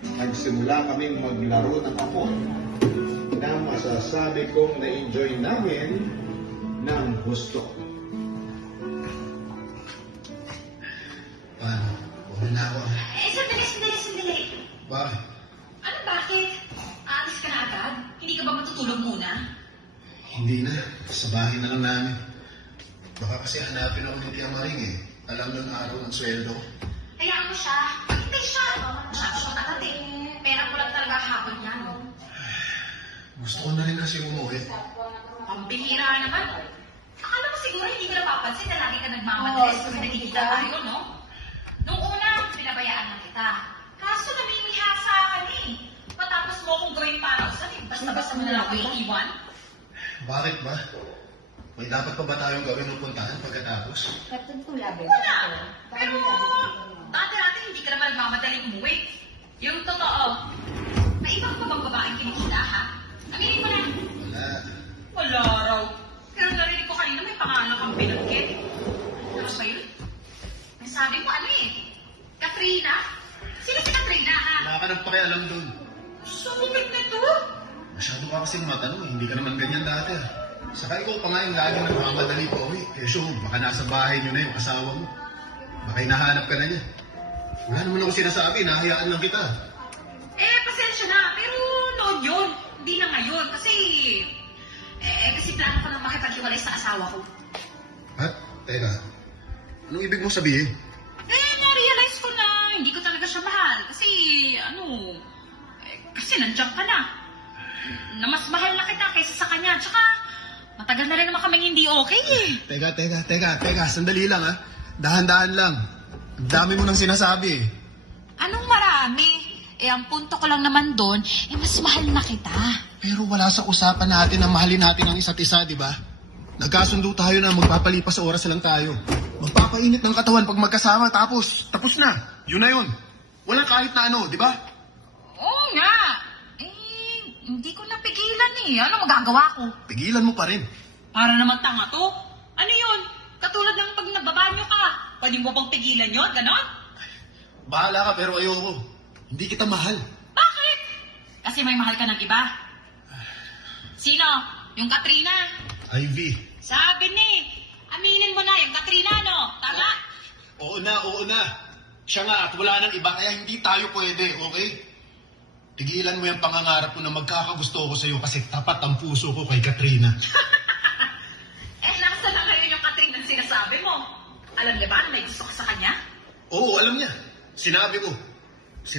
nagsimula kaming maglaro ng apo na masasabi kong na-enjoy namin ng gusto. Paano? Wala na ako. Sandali. Bakit? Ano bakit? Aalis ka na agad? Hindi ka ba matutulog muna? Hindi na. Sa bahay na lang namin. Baka kasi hanapin ako ni Tia Maring eh. Alam ng araw ng sweldo ko. Hayaan mo siya. Hintay siya. Masyado siyang agad eh. Pera ko lang talaga hapon niya, no? Gusto ko na rin kasi umuwi. Pambihira naman. Akala mo siguro hindi ka napapansin na lagi ka nagmamadalas kung nakikita tayo, no? Nung una, pinabayaan na kita. Kaso namimihasa ka eh. Matapos mo akong gawin parusan eh. Basta-basta mo na lang ako iiwan. Bakit ba? May dapat pa ba tayong gawin ng puntahan pagkatapos? Wala. Pero, dati-dati hindi ka naman nagmamadaling umuwi. Yung totoo, may ibang pa bang babaeng kinikita, ha? Aminin mo na. Wala. Wala raw. Pero narinig ko kanina may pangalan kang binanggit. Ano ba yun? May sabi mo ano eh? Katrina? Sino si Katrina, ha? Wala ka nang pakialam dun. Sumumit na to. Masyado ka kasing matanong eh. Hindi ka naman ganyan dati ah. Saka ikaw pa nga yung lagi nagmamadali pa uwi. Eh so, baka nasa bahay niyo na yung asawa mo. Baka hinahanap ka na niya. Wala naman ako sinasabi, nahayaan lang kita. Eh, pasensya na. Pero noon yun. Hindi na ngayon. Kasi plano ko nang makipaghiwalay sa asawa ko. At, teka, anong ibig mong sabihin? Na-realize ko na hindi ko talaga siya mahal. Kasi nandiyan ka na. Na mas mahal na kita kaysa sa kanya. Tsaka, matagal na rin naman kaming hindi okay eh. Teka, sandali lang ah. Dahan-dahan lang. Ang dami mo nang sinasabi eh. Anong marami? Ang punto ko lang naman doon, mas mahal na kita. Pero wala sa usapan natin na mahalin natin ang isa't isa, di ba? Nagkasundo tayo na magpapalipas sa oras lang tayo. Magpapainit ng katawan pag magkasama, tapos na. Yun na yun. Walang kahit na ano, di ba? Oo nga. Hindi ko napigilan eh. Ano magagawa ko? Pigilan mo pa rin. Para naman tanga to. Ano yun? Katulad ng pag nababanyo ka. Pwede mo bang pigilan yun? Ganon? Bahala ka pero ayoko. Hindi kita mahal. Bakit? Kasi may mahal ka ng iba. Sino? Yung Katrina? Ivy. Sabi ni. Aminin mo na yung Katrina, no? Tama? Oo na. Siya nga at wala nang iba kaya hindi tayo pwede, okay? Tigilan mo yung pangangarap ko na magkakagusto ko sa'yo kasi tapat ang puso ko kay Katrina. Nasa na ngayon yung Katrina sinasabi mo? Alam niya ba na may gusto ka sa kanya? Oo, alam niya. Sinabi ko,